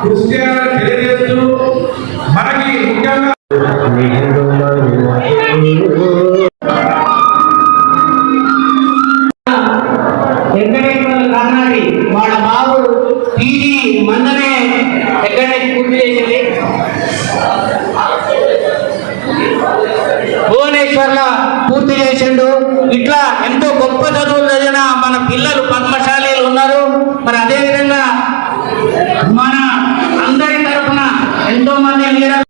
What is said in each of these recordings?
కృషి చేయాలని తెలియజేస్తూ మనకి ముఖ్యంగా కర్ణాటి వాళ్ళ బాబు పీజీ మందనే ఎక్కడనే పూర్తి చేసింది. భువనేశ్వర్లో పూర్తి చేసిండు. ఇట్లా ఎంతో గొప్ప చదువులు చదివిన మన పిల్లలు పద్మశాలీలు ఉన్నారు. మరి అదేవిధంగా మన అందరి తరఫున ఎంతో మంది లీడర్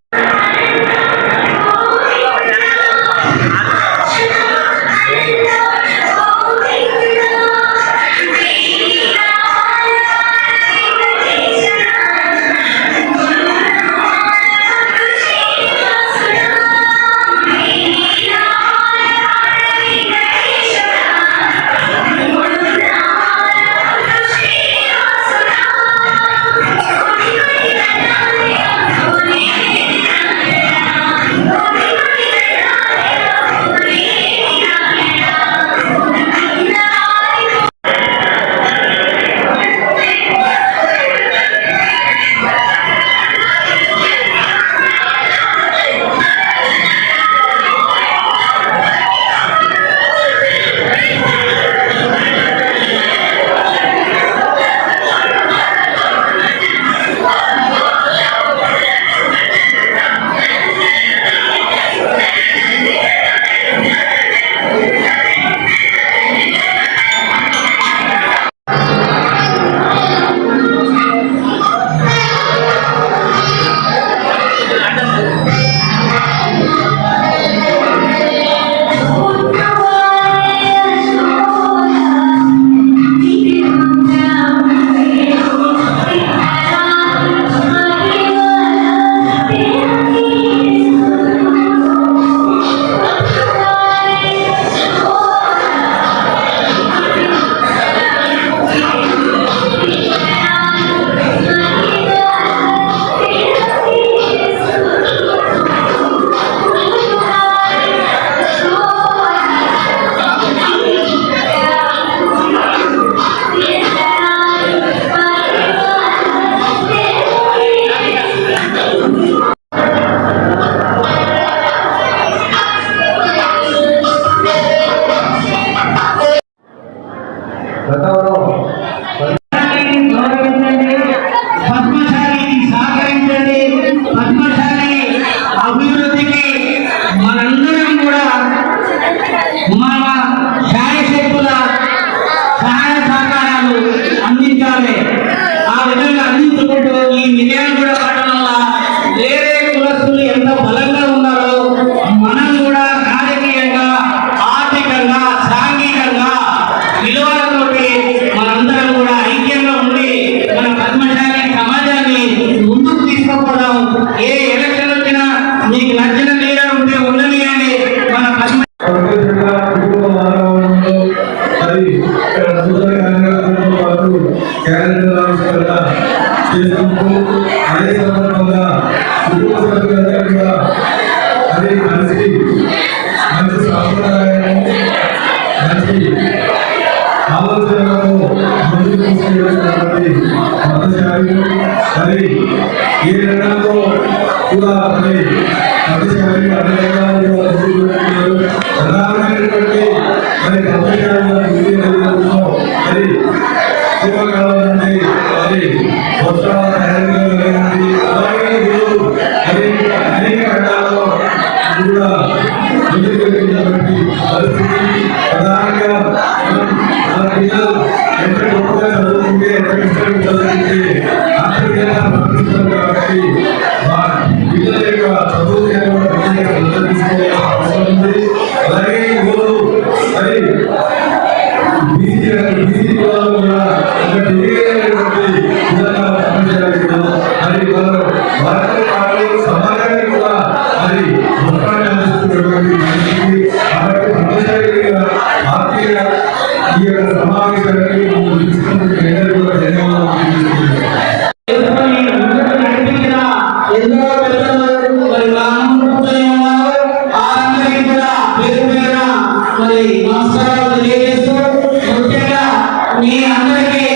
మీ అందరికీ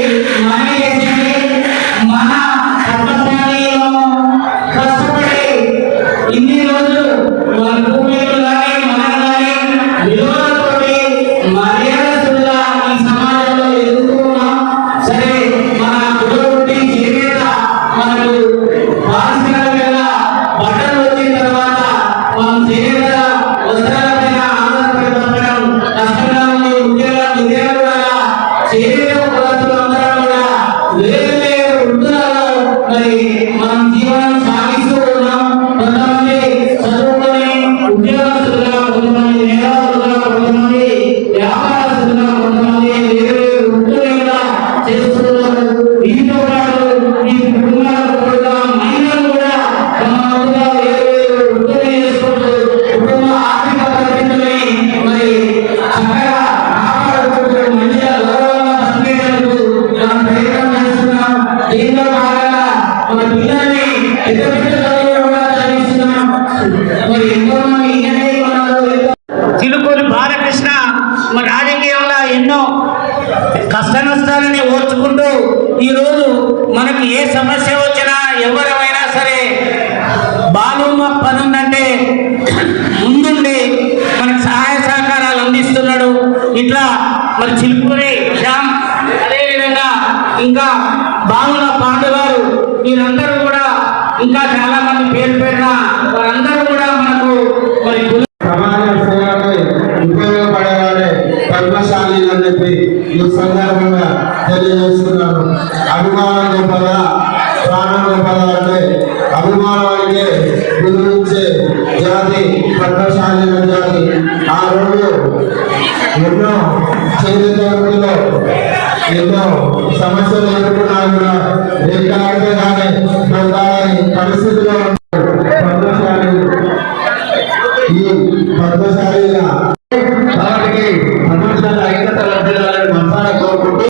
మన కులస్తులు అందరం కూడా వేరు వేరు వృత్తులలో మరి మనం జీవనం సాగిస్తూ ఉన్నాం. కొంతమంది చదువుకొని ఉద్యోగస్తులుగా, కొంతమంది మేధావులుగా, కొంతమంది వ్యాపారస్తులుగా, కొంతమంది వేరు వేరు వృత్తులు కూడా చేస్తున్నారు. దీంతో పాటు ఈ కుటుంబాలకు కూడా మహిళలు కూడా తమ వంతుగా వేరు వేరు వృత్తులు చేసుకుంటూ కుటుంబ ఆర్థిక పరిస్థితుల్ని మరి చక్కగా కాపాడుకుంటూ మంచిగా గౌరవంగా బతికేందుకు మనం ప్రయత్నం చేస్తున్నాం. దీంట్లో భాగంగా మన పిల్లల్ని పెద్ద పెద్ద చదువులు కూడా చదివిస్తున్నాం. మరి ఎంతో మంది ఇంజనీరింగ్ ఉన్నారు. చిలుకూరి బాలకృష్ణ మన రాజకీయంలో ఎన్నో కష్ట నష్టాలని ఓర్చుకుంటూ ఈరోజు మనకి ఏ సమస్య వచ్చినా ఎవరైనా సరే బాలమ్మ పని ఉందంటే ముందుండి మనకు సహాయ సహకారాలు అందిస్తున్నాడు. ఇట్లా మరి చిలుకూరి శ్యామ్, అదేవిధంగా ఇంకా బాగుల పాండు గారు, వీరందరూ కూడా ఇంకా చాలా మంది పేరు పేరున వారందరూ కూడా మనకు మరి సమాజ సేవకి ఉపయోగపడేవాడే పద్మశాలి అని చెప్పి ఈ సందర్భంగా తెలియజేస్తున్నాను. అభిమానం గొప్పదా, ప్రాణం గొప్పదా అంటే అభిమానానికి గురించే జాతి పద్మశాలి జాతి. ఆ రోజు ఎన్నో చేతిలో ఎన్నో సమస్యలు ఎదుర్కొన్నా కూడా రేఖలాడితే కానీ పరిస్థితిలో పద్మశాలి ఈ పద్మశాలిగా వారికి ప్రపంచాల ఐక్యత లభ్యాలని మనసారా కోరుకుంటూ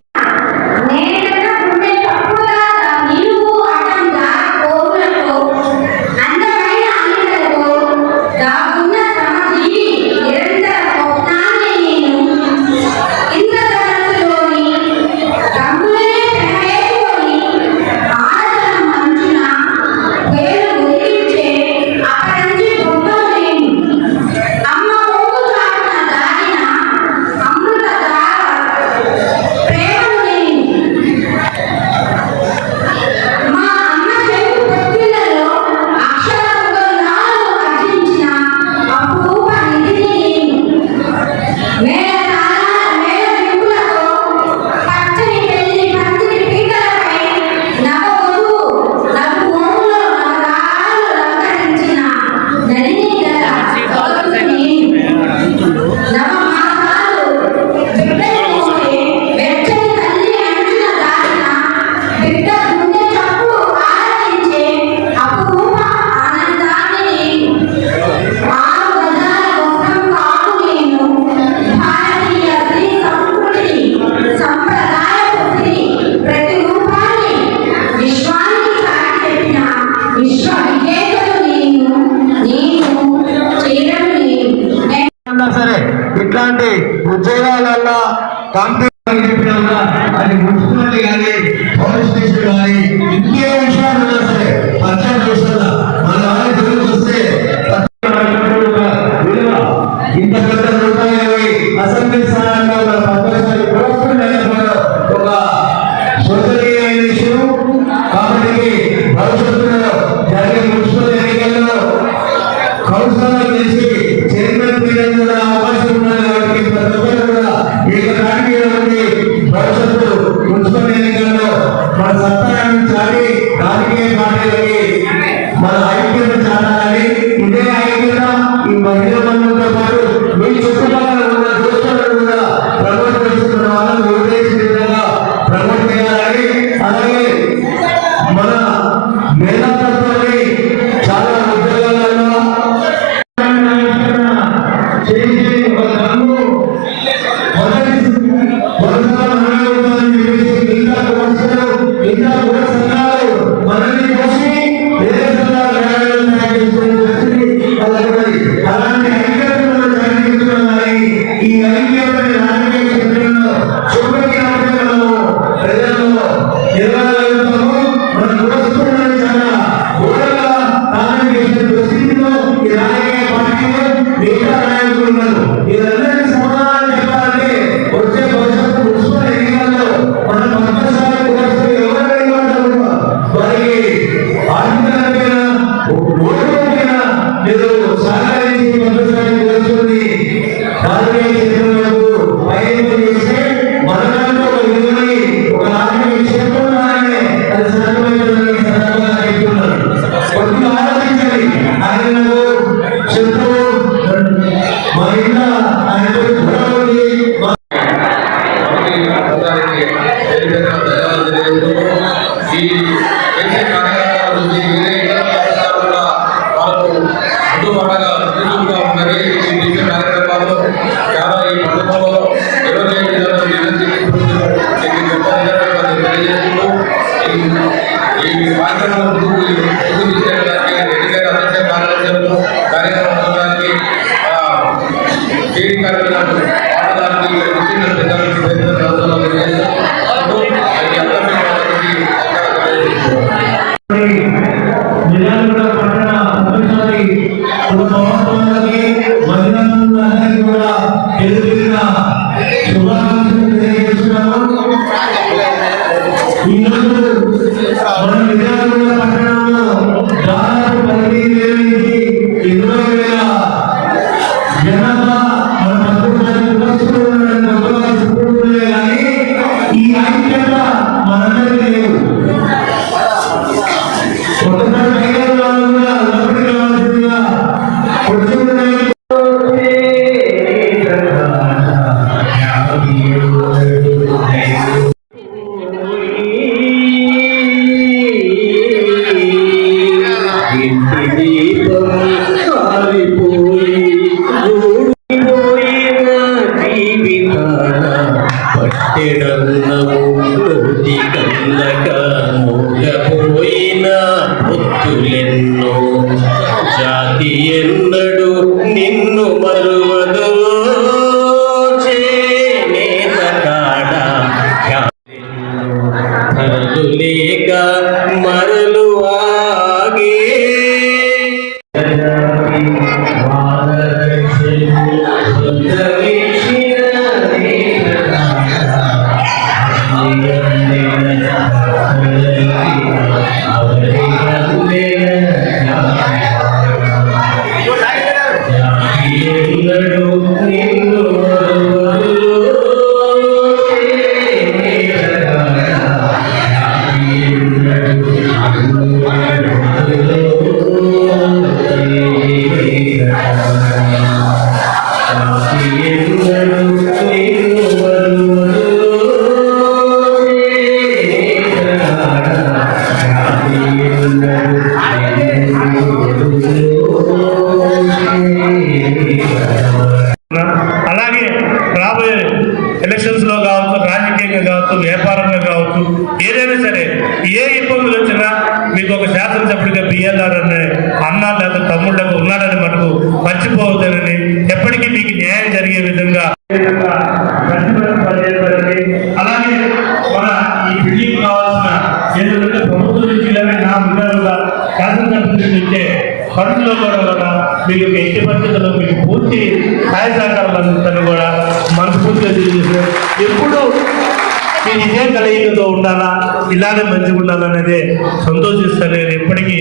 సరే ఇట్లాంటి ఉద్యోగాలలో కంపెనీ అది మున్సిపాలిటీ కానీ పోలీస్ స్టేషన్ కానీ ఇంకే విషయాలు ఉన్నా సరే పంచాయతీ విషయాల్లో మన వాళ్ళకి తెలుగు వస్తే ఇంత పెద్ద రూపాయలు అసెంబ్లీ స్థానాల్లో పద్మశాలి ఒక శోచనీయమైన విషయం. కాబట్టి భవిష్యత్తులో జరిగే మున్సిపల్ ఎన్నికల్లో కౌన్సిలర్ చేసి చైర్మన్ పీరియడ్ కూడా అవకాశం ఉన్నది. కాబట్టి ప్రతి ఒక్కరు కూడా ఏకదాటికి ఉండి భవిష్యత్తు మున్సిపల్ ఎన్నికల్లో మన సత్తాన్ని చాటి రాజకీయ పార్టీలకి మన ఐక్యత చాటాలని, ఇదే ఐక్యత ఈ మహిళా బంధువులతో పాటు మీ చుట్టుపక్కల ఉన్న దోస్తులను కూడా ప్రమోట్ చేస్తున్న వాళ్ళని ఉద్దేశించే విధంగా ప్రమోట్ చేయాలని, అలాగే మన మేధాతత్వాన్ని చాలా ఉద్యోగాలలో చేసి ఒక రంగు మొదటి ఇంకా కూడా సంఘాలు మనల్ని చూసి వేరే సంఘాలు అలాంటి ఐక్యతను జరిగిస్తున్నాయి. ఈ ఐక్యతని రాజకీయ క్షేత్రంలో చూపడానికి ప్రజల్లో ఎదగలుగుతాము. మన దోస్తులను చాలా ఘోరంగా తాను చేసిన దుస్థితిలో ఈ రాజకీయ పార్టీలో మిగతా నాయకులు ఉన్నారు. వీరందరికీ సమాధానం చెప్పాలంటే వచ్చే భవిష్యత్తు మున్సిపల్ ఎన్నికల్లో మన పద్మశాలి కులస్తులు ఎవరైనా ధన్యవాదాలు తెలియజేస్తూ ఈ చేసే కార్యక్రమాల గురించి వేరే ఇతర రాష్ట్రాలు కూడా వాళ్ళకు అందుబాటుగా సులువుగా ఉన్నది. ఈ చేసే కార్యక్రమాలు చాలా ఈ పథకంలో ఎవరి తెలియజేస్తూ ఈ కార్యక్రమం తీసుకెళ్ళడానికి రెడ్డిగారి అధ్యక్ష కార్యదర్శులను కార్యక్రమానికి జాతి ఎన్నడు నిన్ను మరువదు చేనేత కాడ ధరలు లేక మరలు ఆగే అలాగే రాబోయే ఎలక్షన్స్ లో కావచ్చు, రాజకీయంగా కావచ్చు, వ్యాపారంగా కావచ్చు, ఏదైనా సరే ఏ ఇబ్బందులు వచ్చినా మీకు ఒక శాసనసభ్యుడిగా బిఎల్ఆర్ అనే అన్న లేదా తమ్ముళ్ళకు ఉన్నాడని మనకు మర్చిపోవద్దని, ఎప్పటికీ మీకు న్యాయం జరిగే విధంగా అలాగే మన ఈ బిల్డింగ్ కావాల్సిన ఏదంటే ప్రభుత్వం నుంచి నా ముందరుగా శాసనసభ్యుల నుంచే ఫండ్స్లో కూడా మీకు ఎట్టి పరిస్థితుల్లో మీకు పూర్తి సహాయ సహకారాలు అందిస్తాను కూడా మనస్ఫూర్తిగా తెలియజేస్తారు. ఎప్పుడు మీరు ఇదే కలయికతో ఉండాలా, ఇలానే మంచిగా ఉండాలనేదే సంతోషిస్తారు. ఎప్పటికీ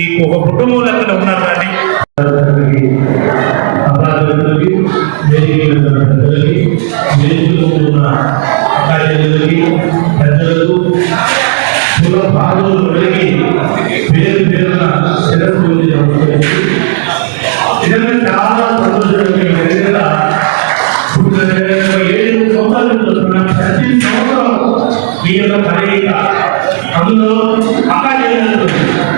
ఈ ఒక కుటుంబం లెక్కన ఉన్నారు. కానీ అపరాధులకి పెద్దలకు కుల బాధువులకి పేరు పేరున శిరస్సు నిజంగా చాలా సంతోషంగా 7 సంవత్సరాలు ప్రతి సంవత్సరం ఈ యొక్క కలయిక అందులో అకార్యాలు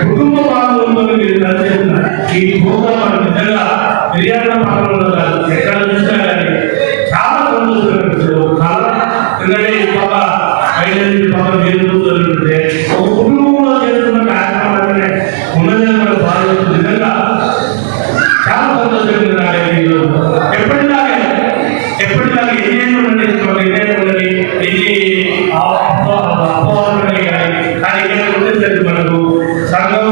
కుటుంబ పాత్రలో మీరు కలిసేస్తున్నారు. ఈ ప్రోగ్రాం నిజంగా ఫిర్యాదు పాత్రలో కాదు, ఎక్కడ చూసినా కానీ చాలా సంతోషంగా ఎందుకంటే పాప 5 పాప జరుగుతుంటే ఒక కుటుంబంలో చేస్తున్న కార్యక్రమాలనే ఉన్నది మన బాధ నిజంగా చాలా సంతోషంగా ఎప్పటిలాగే ఎన్నేళ్ళు ఉండండి, ఎన్ని అపోహలు కానీ ఇక్కడ ఉండేసరికి మనకు సంఘం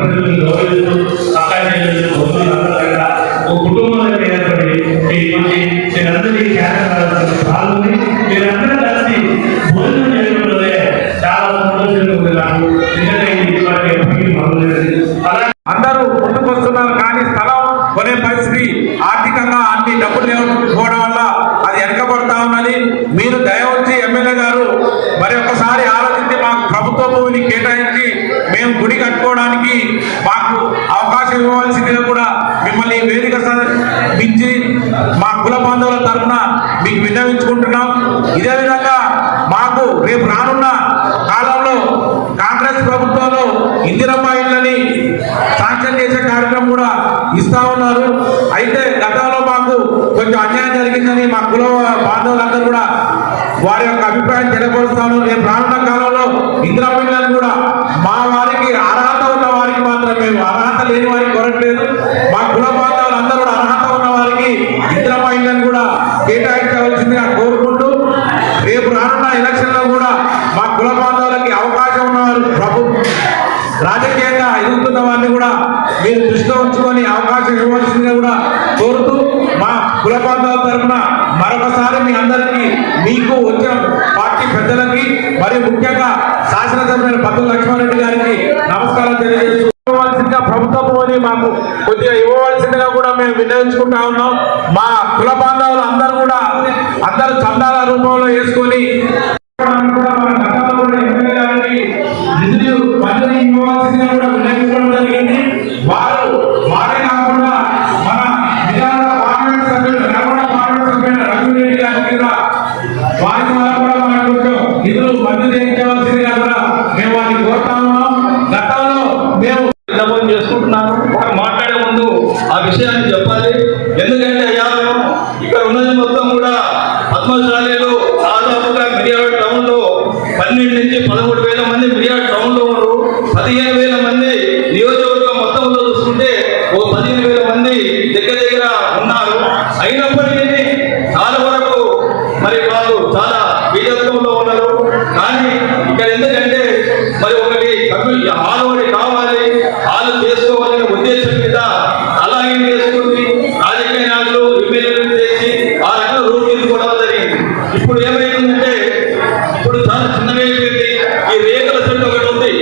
ప్రజలను గౌరవిస్తూ అకార్యాలు ఒక కుటుంబంలో ఏర్పడి మీరందరి కార్యక్రమాలు పాల్గొని మీరందరూ కలిసి భోజనం చేయడంలోనే చాలా సంతోషంగా ఉంది. నాకు నిజంగా ఇది ఎప్పటికీ మొదలైనది. అందరూ ముందుకు వస్తున్నారు, కానీ స్థలం కొనే పరిస్థితి ఆర్థికంగా అన్ని డబ్బులు లేకపోవడం వల్ల అది వెనకబడతా ఉన్నది. మీరు దయవచ్చి ఎమ్మెల్యే గారు మరి ఒకసారి ఆలోచించి మాకు ప్రభుత్వ భూమిని కేటాయించి మేము గుడి కట్టుకోవడానికి మాకు అవకాశం ఇవ్వవలసిందిగా కూడా మిమ్మల్ని వేదిక మించి మా కుల బాంధవుల తరఫున మీకు విన్నవించుకుంటున్నాం. ఇదే విధంగా మాకు రేపు రానున్న కుల బాంధవులందరూ కూడా వారి యొక్క అభిప్రాయం తెలియపరుస్తాను. రేపు రానున్న కాలంలో ఇందిరా పిల్లలను కూడా మా వారికి అర్హత ఉన్న వారికి మాత్రం మేము, అర్హత లేని వారికి కోరట్లేదు. మా కుల బాంధవులు అందరూ కూడా అర్హత ఉన్న వారికి ఇందిరా మహిళలను కూడా కేటాయించవలసిందిగా కోరుకుంటూ, రేపు రానున్న ఎలక్షన్లో కూడా మా కుల బాంధవులకి అవకాశం ఉన్నవారు రాజకీయంగా ఎదుగుతున్న వారిని కూడా మీరు దృష్టిలో ఉంచుకొని అవకాశం ఇవ్వవలసిందిగా కూడా కోరుతూ, మా కుల బాంధవుల తరఫున మరొకసారి మీ అందరికీ, మీకు వచ్చిన పార్టీ పెద్దలకి మరియు ముఖ్యంగా శాసనసభ్యులు పద్దుల లక్ష్మారెడ్డి గారికి నమస్కారం తెలియజేస్తూ, ఇవ్వవలసిందిగా ప్రభుత్వం అని మాకు కొద్దిగా ఇవ్వవలసిందిగా కూడా మేము వినియోగించుకుంటా ఉన్నాం. మా కుల బాంధవులు అందరూ చందాల రూపంలో వేసుకొని మంత్రి ఇవ్వాల్సిందిగా కూడా వినియోగించడం జరిగింది. వారే కాకుండా మన విజయవాడ పార్లమెంట్ సభ్యులు నల్గొండ పార్లమెంట్ సభ్యులు రఘురెడ్డి గారికి కూడా వారి ద్వారా కూడా మనకు కొంచెం నిధులు మంజూరు చేయించవలసిందిగా కూడా మేము వారిని కోరుతా ఉన్నాం. గతంలో మేము విన్నపం చేసుకుంటున్నాను. మాట్లాడే ముందు ఆ విషయాన్ని చెప్పాలి. ఎందుకంటే అయ్యా ఇక్కడ ఉన్నది మొత్తం కూడా పద్మశాలీలు దాదాపుగా మిర్యాడ టౌన్ లో 12 నుంచి 13,000 మంది మిర్యాడ టౌన్ లో ఉన్నారు. 15,000 మంది నియోజకవర్గం మొత్తంలో చూసుకుంటే ఓ 15,000 మంది దగ్గర ఉన్నారు. అయినప్పటికీ చాలా వరకు మరి వాళ్ళు చాలా బీజత్వంలో ఉన్నారు. కానీ ఇక్కడ ఎందుకంటే మరి ఒకటి హాల్ ఒకటి కావాలి, హాల్ చేసుకోవాలనే ఉద్దేశం మీద అలాగే చేసుకుంది రాజకీయ నాయకులు ఎమ్మెల్యేలు చేసి ఆ రకంగా రూట్ తీసుకోవడం జరిగింది. ఇప్పుడు ఏమైందంటే ఇప్పుడు చాలా చిన్నగా అయిపోయింది. ఈ రేకుల సెట్ ఒకటి ఉంది,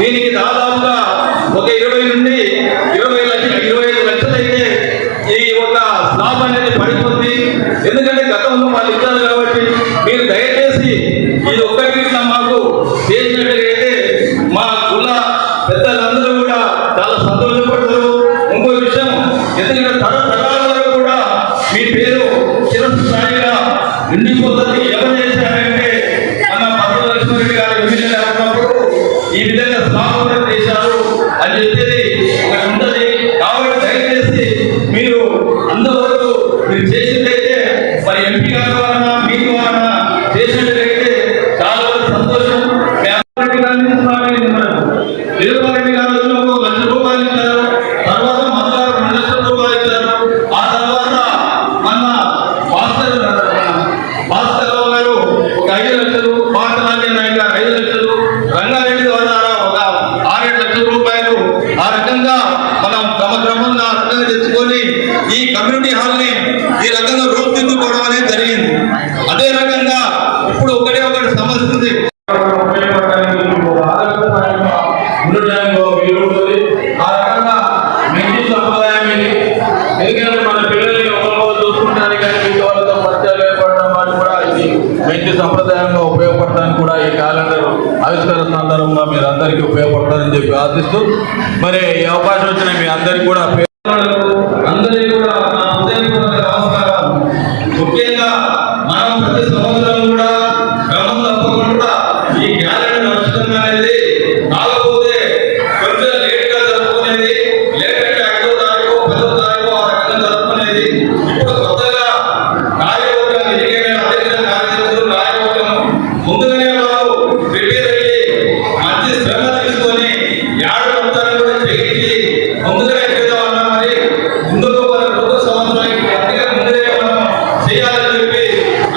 దీనికి దాదాపుగా ఒక 20 నుండి 25 లక్షలు అయితే ఈ ఒక స్లాబ్ అనేది పడిపోతుంది. ఎందుకంటే గతంలో వాళ్ళు ఇచ్చారు కాబట్టి మీరు దయచేసి ఇది ఒక్కటి మాకు చేసినట్లయితే మా కుల పెద్దలందరూ కూడా చాలా సంతోషపడతారు. ఇంకో విషయం, ఎందుకంటే తరతరాల వరకు కూడా మీ పేరు చిరస్థాయిగా నిండిపోతుంది. ఎవరు చేశారంటే మన పద్దుల లక్ష్మారెడ్డి గారు ఎమ్మెల్యేగా ఉన్నప్పుడు ఈ విధంగా స్లాబ్ చేశారు అని చెప్పేది ఒకటి ఉంటుంది. కాబట్టి దయచేసి మీరు అంతవరకు మీరు చేసినట్లయితే మరి ఎంపీ గారి ద్వారా మీ ద్వారా చేసినట్లయితే చాలా వరకు సంతోషం. రెడ్డి గారు వచ్చినప్పుడు 1 లక్ష రూపాయలు ఇచ్చారు. తర్వాత మళ్ళా 2 లక్షల రూపాయలు ఇచ్చారు. ఆ తర్వాత మన భాస్కర్ గారు ఒక 5 లక్షలు, పాటరాజే నాయుడు గారు 5 లక్షలు, రంగారెడ్డి ద్వారా ఒక 6-7 లక్షల రూపాయలు. ఆ రకంగా మనం క్రమంగా ఆ రకంగా తెచ్చుకొని ఈ కమ్యూనిటీ హాల్ ని ఈ రకంగా రూపుదిద్దుకోవడం అనేది జరిగింది. అదే రకంగా ఇప్పుడు ఒకటి సమస్య ఉంది. ఆ రకంగా మంచి సంప్రదాయం ఇది. ఎందుకంటే మన పిల్లల్ని ఒకరిలో చూసుకుంటానికి కానీ మీ వాళ్ళతో పరిచయాలు ఏర్పడడం వాళ్ళు కూడా ఇది మంచి సంప్రదాయంగా ఉపయోగపడటానికి కూడా ఈ క్యాలెండర్ ఆవిష్కరణ సందర్భంగా మీరు అందరికీ ఉపయోగపడతారని చెప్పి ఆశిస్తూ, మరి ఈ అవకాశం వచ్చిన మీ అందరికీ కూడా అందరికీ కూడా నా హృదయపూర్వక నమస్కారం. ముఖ్యంగా మనం ప్రతి సంవత్సరం కూడా క్రమం తప్పకుండా ఈ క్యాలెండర్ నడుస్తుంది అనేది, కాకపోతే కొంచెం లేట్ గా జరుపుకునేది, లేట్ అంటే 5వ తారీఖు 10వ తారీఖు ఆ రకంగా జరుపుకునేది. ఇప్పుడు కొత్తగా కార్యవర్గం ఎన్నికైన అధ్యక్ష కార్యదర్శులు కార్యవర్గం ముందుగానే వాళ్ళు ప్రిపేర్ అయ్యి మంచి శ్రమ తీసుకొని యాడ్ మొత్తాన్ని కూడా చేయించి ముందుగానే చేద్దామన్నా మరి ముందుకు మన కొత్త సంవత్సరానికి ముందే మనం చేయాలని చెప్పి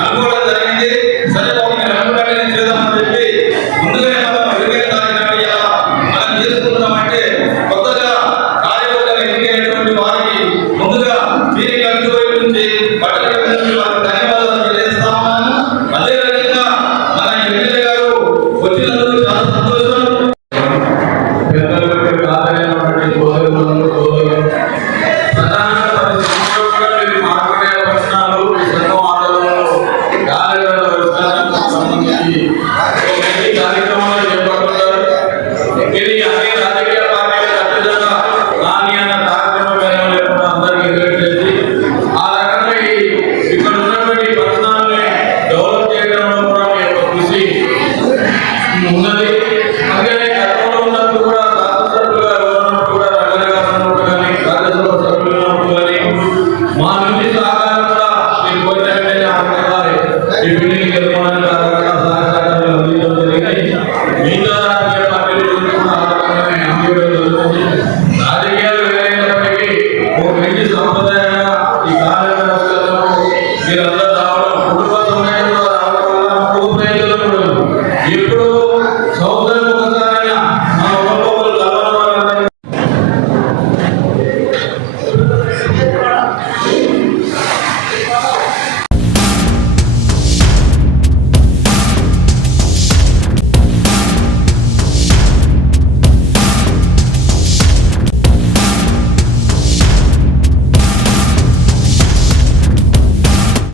అనుకోవడం జరిగింది. సరే మీరు అనుకున్నట్లే చేద్దామని చెప్పి ముందుగానే మనం 25వ తారీఖు మనం చేసుకుంటున్నామంటే కొత్తగా కార్యవర్గం ఎన్నికైనటువంటి వారికి ముందుగా మీరు కమిటీ వైపు నుంచి పట్టణ వారికి ధన్యవాదాలు తెలియజేస్తా ఉన్నాను. అదే రకంగా మన ఎమ్మెల్యే గారు వచ్చినందుకు చాలా సంతోషం. పెద్దలకు ఆదరైనటువంటి సోదరులను ప్రధానంగా 10 సంవత్సరాలుగా మీరు మాట్లాడే ప్రశ్నలు ఈ సంఘం ఆందోళనలో సంబంధించి ఒక మంచి కార్యక్రమాలు చేపడుతున్నారు. ఇది అన్ని రాజకీయ పార్టీలకు అత్యంతంగా నాణ్యమైన కార్యక్రమం లేకుండా అందరికీ ఎదురెట్టేసి ఆ రకంగా ఇక్కడ ఉన్నటువంటి పట్టణాన్ని డెవలప్ చేయడంలో కూడా మీ యొక్క కృషి ఉన్నది.